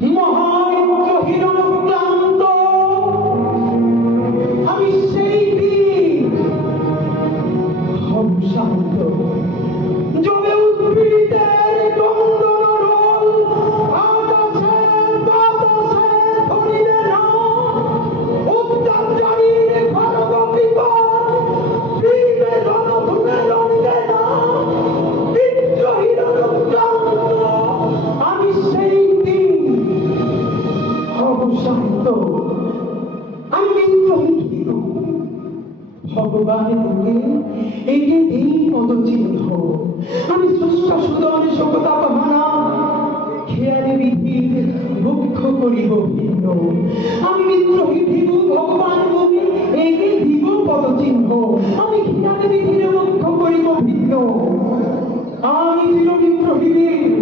মহাবিদ্রোহীর অনুক্রান্ত আমি সেই দিন হব শান্ত। জমে উদ্ভিদের ক্রন্দন রোল, আকাশে বাতাসে ধরিলে না, অত্যাচারীর খড়গ বিকট, বীরের রণধুনে লড়িলে না, বিদ্রোহীর অনুক্রান্ত আমি সেই দিন হব শান্ত। আমি বিদ্রোহী হীন, ভগবানের বুকে এঁকে দিই পদচিহ্ন। আমি স্রষ্টা সুদন শোকতাপ হানা, খেয়ালে বিধির মুখ্য করিব ভিন্ন। আমি বিদ্রোহী ভীরু, ভগবান বুকে এঁকে দিব পদচিহ্ন। আমি খেয়ালে বিধির মুখ্য করিব ভিন্ন। আমি চির বিদ্রোহী বীর,